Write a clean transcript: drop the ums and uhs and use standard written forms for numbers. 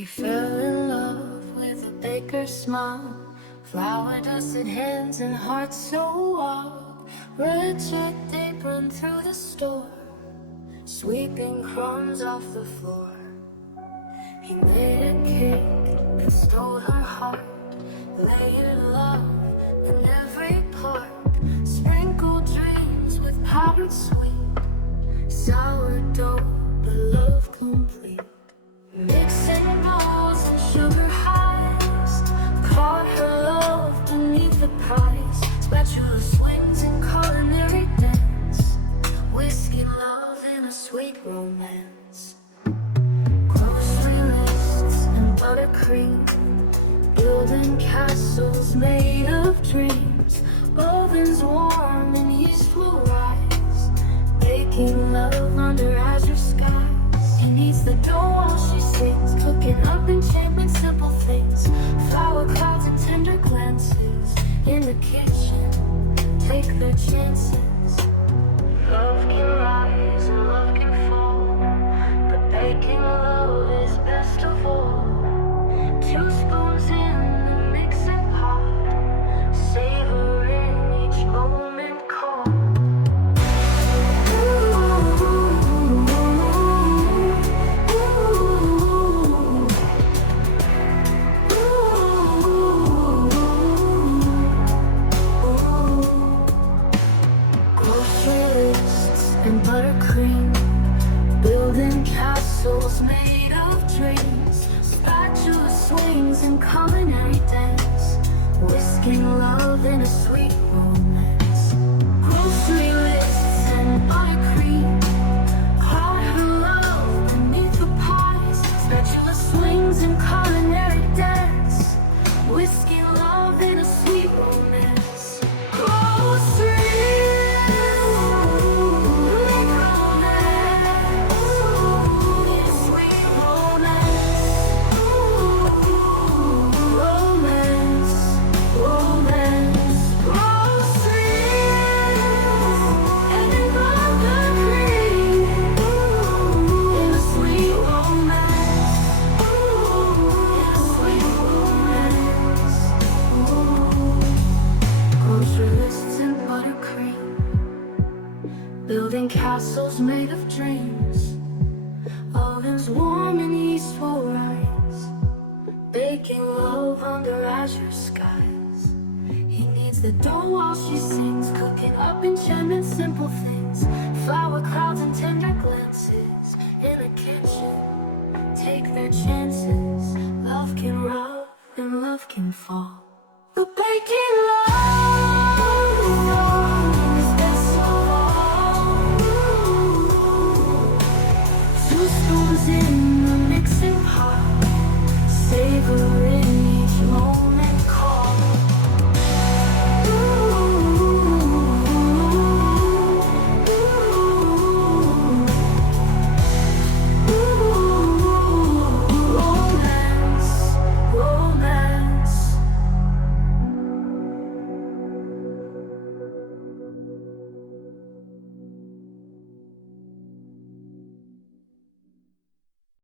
He fell in love with a baker's smile, flower-dusted hands and heart so wild. Richard apron through the store, sweeping crumbs off the floor. He made a cake that stole her heart, layered love in every part, sprinkled dreams with powdered sweet, sourdough but love complete. Mixing bowls and sugar highs, caught her love beneath the pies. Spatula swings and culinary dance, whiskey love in a sweet romance. Grocery lists and buttercream, building castles made of dreams. Ovens warm and yeast will rise, baking love under azure skies. He needs the dough while she sings, cooking up enchantment, simple things. Flower clouds and tender glances in the kitchen, take their chances. Love can rise and love can fall, but baking love is best of all. 2 spoons in the mixing pot, savoring each moment call. And buttercream, building castles made of dreams. Spatula swings and culinary dance, whisking love in a sweet romance. Grocery lists and buttercream, caught her love beneath the pies. Spatula swings and culinary dance, whisking love in a sweet romance. Grocery building castles made of dreams. Ovens warm and yeast will rise, baking love under azure skies. He needs the dough while she sings, cooking up enchantment, simple things. Flower clouds and tender glances in the kitchen, take their chances. Love can rub and love can fall, but baking love